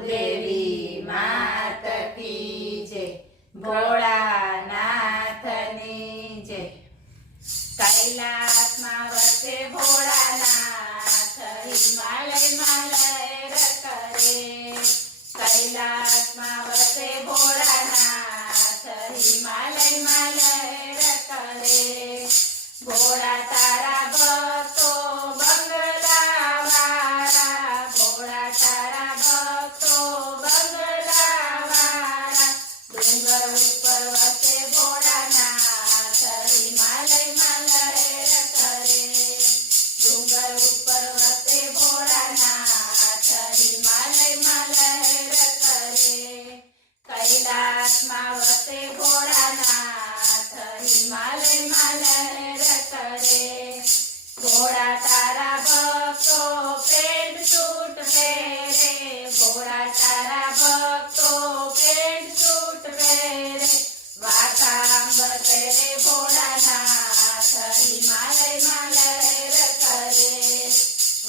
देवी मात की जय, भोळानाथनी जय। कैलासમાં વસે ભોળાનાથ, હિમાલયમાં લહેર કરે। कैलासમાં વસે ભોળાનાથ, હિમાલયમાં લહેર કરે। ભોળા તારા ભક્તો બંગલાવાળા, ભોળા તારા ભક્તો બંગલાવાળા। ડુંગર ઉપર વસે ભોળાનાથ, હિમાલયમાં લહેર કરે। ડુંગર ઉપર વસે ભોળાનાથ, હિમાલયમાં લહેર કરે। कैलासમાં વસે ભોળાનાથ, હિમાલયમાં લહેર કરે। ભોળા તારા ભક્તો પેન્ટ સૂટ પહેરે, ભોળા તારા ભક્તો પેન્ટ સૂટ પહેરે। વાઘાંબર પહેરે ભોળાનાથ, હિમાલયમાં લહેર કરે।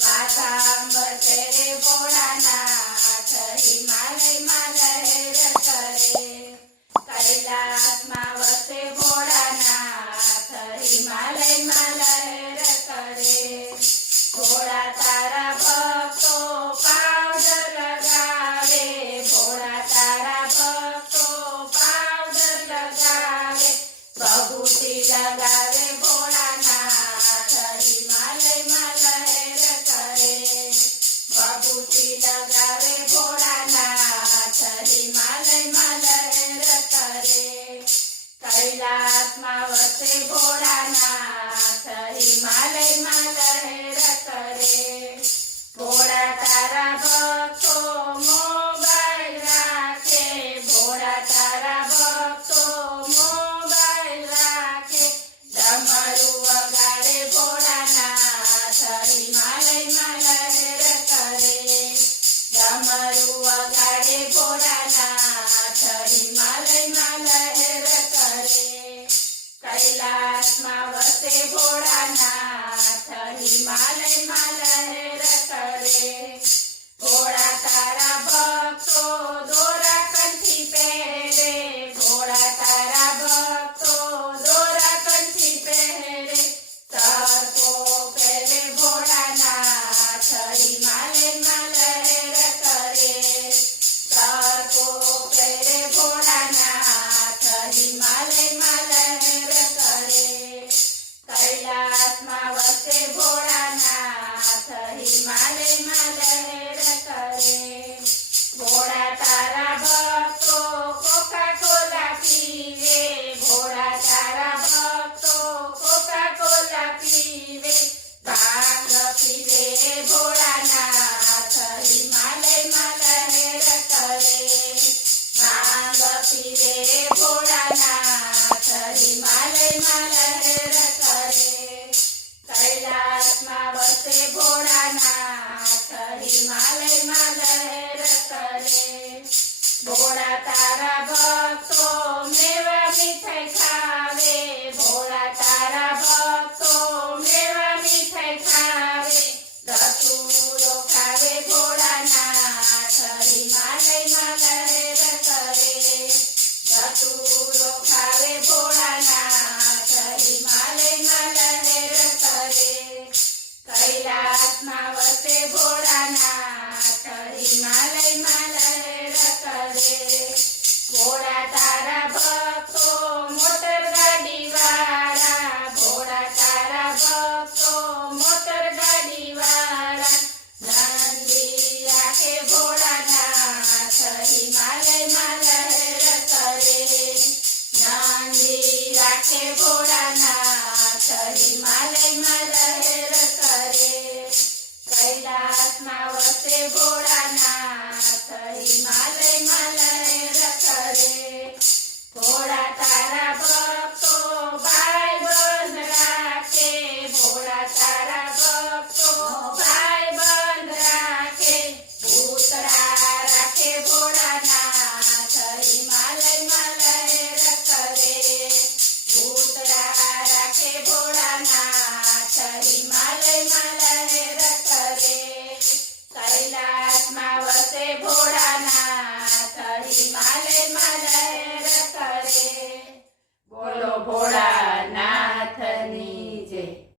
વાઘાંબર પહેરે ભોળાનાથ, હિમાલયમાં લહેર કરે। कैलासમાં વસે ભોળાનાથ, હિમાલયમાં લહેર કરે। ભોળા તારા ભક્તો પાવડર લગાવે, ભોળા તારા ભક્તો પાવડર લગાવે। ભભૂતિ લગાવે ભોળાનાથ, હિમાલયમાં લહેર કરે। ભભૂતિ લગાવે ભોળાનાથ, હિમાલયમાં લહેર કરે। कैलासમાં વસે ભોળાનાથ, હિમાલયમાં લહેર કરે। ભોળા તારા ભક્તો મોબાઈલ રાખે, ભોળા તારા ભક્તો મોબાઈલ રાખે। ડમરું વગાડે ભોળાનાથ, હિમાલયમાં લહેર કરે। ડમરું વગાડે ભોળાનાથ, હિમાલયમાં લહેર કરે। कैलासમાં વસે ભોળાનાથ, હિમાલયમાં લહેર કરે। ભોળા તારા ભક્તો દોરા કંઠી પહેરે, ભોળા તારા ભક્તો દોરા કંઠી પહેરે। તરકો પહેરે ભોળાનાથ, હિમાલયમાં લહેર કરે। તરકો પહેરે ભોળાનાથ, હિમાલયમાં લહેર કરે। कैलासમાં વસે ભોળાનાથ, હિમાલયમાં લહેર કરે। ભોળા તારા ભક્તો કોકા કોલા પીવે, ભોળા તારા ભક્તો કોકા કોલા પીવે। ભાંગ પીવે ભોળાનાથ, હિમાલયમાં લહેર કરે। ભાંગ પીવે ભોળાનાથ, હિમાલયમાં લહેર કરે। कैलासમાં વસે ભોળાનાથ, હિમાલયમાં લહેર કરે। ભોળા તારા ભક્તો મેવા મીઠાઈ ખાવે, ભોળા તારા ભક્તો મેવા મીઠાઈ ખાવે। ધતુરો ખાવે ભોળાનાથ, હિમાલયમાં લહેર કરે। ધતુરો ખાવે ભોળાનાથ, હિમાલયમાં લહેર કરે। कैलासમાં વસે ભોળાનાથ, હિમાલયમાં લહેર કરે। ભોળા તારા ભક્તો મોટર ગાડી વાળા, ભોળા તારા ભક્તો મોટર ગાડી વાળા। નંદી રાખે ભોળાનાથ, હિમાલયમાં લહેર કરે। નંદી રાખે ભોળાનાથ, હિમાલયમાં લહેર કરે। कैलासમાં વસે ભોળાનાથ, હિમાલયમાં લહેર કરે। ભોળા તારા ભક્તો ભાઈ બંધ રાખે, ભોળા તારા ભક્તો ભાઈ બંધ રાખે। ભૂતળા રાખે ભોળાનાથ, હિમાલયમાં લહેર કરે। ભૂતળા રાખે ભોળાનાથ, હિમાલયમાં લહેર કરે। कैलासમાં વસે ભોળાનાથ, બોલો ભોળા